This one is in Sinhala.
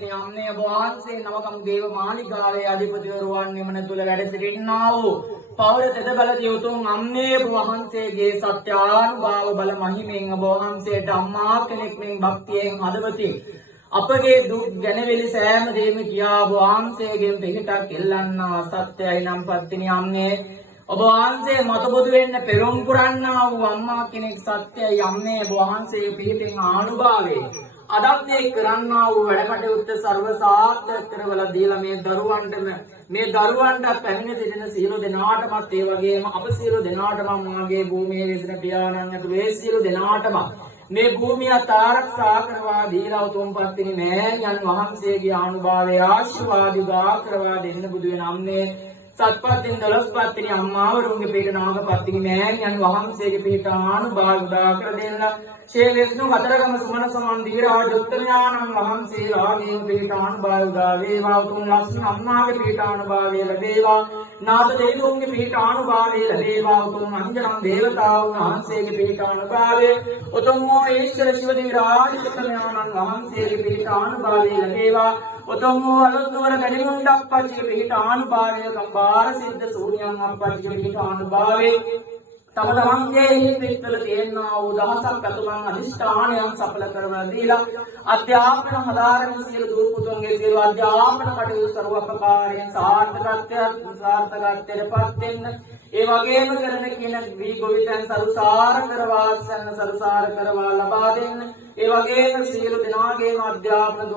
පත්තිනි අම්නේ වහන්සේ නවකම් දේව මාලිගාවේ අධිපතිවරුවන් නිමන තුල වැඩ සිටින්නා වූ පවර තෙද බලදී උතුම් අම්නේ වහන්සේගේ සත්‍යානුභාව බල මහිමෙන් ඔබ වහන්සේට අම්මා කෙනෙක් මෙන් භක්තියෙන් හදවතින් අපගේ දුක් ගැනවිලි සෑම දෙයක්ම කියා ඔබ වහන්සේගෙන් පිටක් එල්ලන්නා සත්‍යයි නම් පත්තිනි අම්නේ ඔබ වහන්සේ මතබුදු වෙන්න පෙරම් පුරන්නා වූ අම්මා කෙනෙක් සත්‍යයි අම්නේ ඔබ වහන්සේ පිටින් ආනුභාවයෙන් අදත් මේ කරන්නා වූ වැඩ කටයුත්ත සර්ව සාර්ථක කරවලා දීලා මේ දරුවන්ට පැමිණ සිටින සියලු දෙනාටමත් ඒ වගේම අප සියලු දෙනාටම මාගේ භූමියේ විසින පියාණන් ඇතුළු ඒ සියලු දෙනාටම මේ භූමිය ආරක්ෂා කරවා දීලා උතුම් පත්තිනි මෑණියන් වහන්සේගේ ආනුභාවය ආශිර්වාද උදා කරවා දෙන්න බුදු වෙන අම්නේ සත්පත්තිනි 12 පත්තිනි අම්මාවරුන්ගේ පිට නාගපත්තිනි මෑණියන් වහන්සේගේ පිට ආනුභාව උදා කර දෙන්න ශ්‍රී විෂ්ණු හතරගම සමන සමන් දිවිරාජ උත්තමයාණන් වහන්සේලාගේ පිට ආනුභාව උදා වේවා උතුම් ලක්ෂ්මී අම්මාගේ පිට ආනුභාවය ලැබේවා නාද දෙවියන්ගේ පිට ආනුභාවය ලැබේවා උතුම් අංජනම් දේවතාවුන් වහන්සේගේ පිට ආනුභාවය උතුම් වූ ඊශ්වර ශිව දිවිරාජ උත්තමයාණන් වහන්සේගේ පිට ආනුභාවය ලැබේවා උතුම් වූ අලුත්වර ගණිමුණ්ඩ අප්පච්චිගේ පිට ආනුභාවය කම්බාර සිද්ධ සූර්යයන් අප්පච්චිගේ පිට ආනුභාවය තම තමන්ගේ හිතවල තියෙනා වූ දහසක් අතුමන් අදිෂ්ඨානයන් සඵල කරවලා දීලා අධ්‍යාපන හදාරන සියලු දූ පුතුන්ගේ සියලු අධ්‍යාපන කටයුතු ਸਰව ප්‍රකාරයෙන් සාර්ථකත්වයටපත් වෙන්න ඒ වගේම කරන කියන වී ගොවිතැන් සරුසාර කරවා ලබා දෙන්න ඒ වගේම සියලු දෙනාගේම අධ්‍යාපන